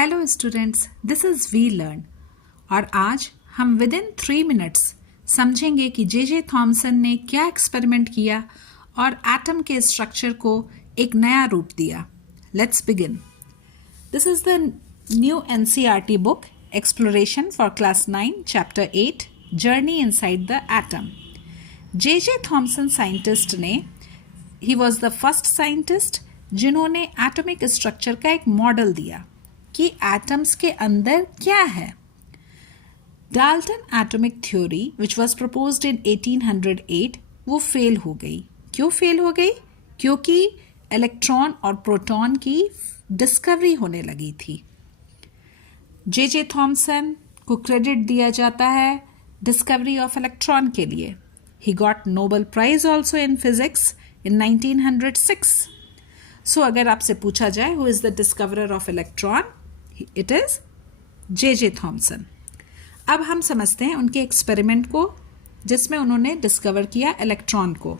Hello students, this is we learn और आज हम विद इन 3 मिनट्स समझेंगे कि जे थॉमसन ने क्या एक्सपेरिमेंट किया और एटम के स्ट्रक्चर को एक नया रूप दिया. Let's begin. This is the new NCERT book exploration for class 9 chapter 8 journey inside the atom. J Thomson scientist ने ही वॉज द फर्स्ट साइंटिस्ट जिन्होंने एटॉमिक स्ट्रक्चर का एक मॉडल दिया कि एटम्स के अंदर क्या है. Dalton atomic theory which was proposed इन 1808 वो फेल हो गई. क्यों फेल हो गई? क्योंकि इलेक्ट्रॉन और प्रोटॉन की डिस्कवरी होने लगी थी. जे थॉमसन को क्रेडिट दिया जाता है डिस्कवरी ऑफ इलेक्ट्रॉन के लिए. He got Nobel prize also in physics in 1906. So अगर आपसे पूछा जाए who is the discoverer of electron, it is J Thomson. अब हम समझते हैं उनके एक्सपेरिमेंट को जिसमें उन्होंने डिस्कवर किया इलेक्ट्रॉन को.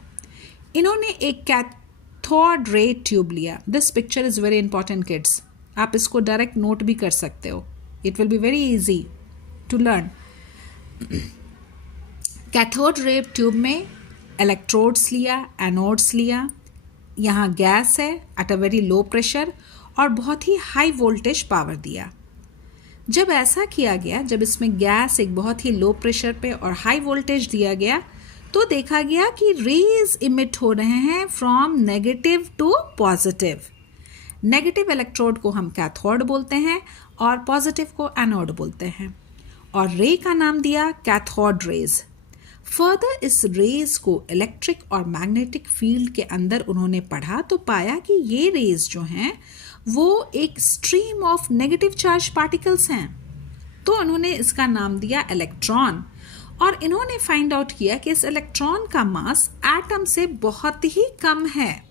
इन्होंने एक कैथोड रे ट्यूब लिया. This picture is very important kids. आप इसको डायरेक्ट नोट भी कर सकते हो. It will be very easy to learn. Cathode ray tube में इलेक्ट्रोड्स लिया, एनोड्स लिया. यहाँ गैस है at a very low pressure और बहुत ही हाई वोल्टेज पावर दिया. जब ऐसा किया गया, जब इसमें गैस एक बहुत ही लो प्रेशर पे और हाई वोल्टेज दिया गया, तो देखा गया कि रेज इमिट हो रहे हैं from negative to positive. Negative electrode को हम कैथोड बोलते हैं और पॉजिटिव को एनोड बोलते हैं और रे का नाम दिया कैथोड रेज. फर्दर इस रेज को इलेक्ट्रिक और मैग्नेटिक फील्ड के अंदर उन्होंने पढ़ा तो पाया कि ये रेज जो हैं वो एक stream of negative charge particles हैं. तो उन्होंने इसका नाम दिया इलेक्ट्रॉन और इन्होंने फाइंड आउट किया कि इस इलेक्ट्रॉन का मास एटम से बहुत ही कम है.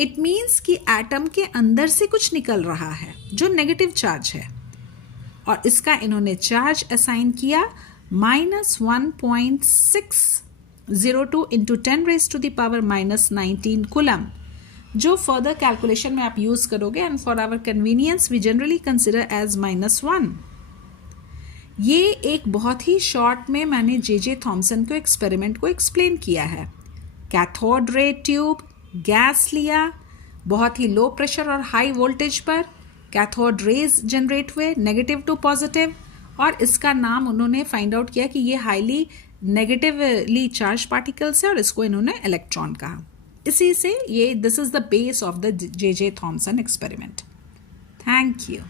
इट मीन्स कि एटम के अंदर से कुछ निकल रहा है जो नेगेटिव चार्ज है और इसका इन्होंने चार्ज असाइन किया -1.602 इंटू 10⁻⁻19 कूलम, जो फर्दर कैलकुलेशन में आप यूज करोगे and for our convenience we generally consider as -1. ये एक बहुत ही शॉर्ट में मैंने जे थॉमसन को एक्सपेरिमेंट को एक्सप्लेन किया है. कैथोड रे ट्यूब, गैस लिया, बहुत ही लो प्रेशर और हाई वोल्टेज पर कैथोड रेज जनरेट हुए नेगेटिव टू पॉजिटिव और इसका नाम उन्होंने फाइंड आउट किया कि ये हाईली नेगेटिवली चार्ज पार्टिकल्स है और इसको इन्होंने इलेक्ट्रॉन कहा. इसी से ये this is the base of the J Thomson experiment. Thank you.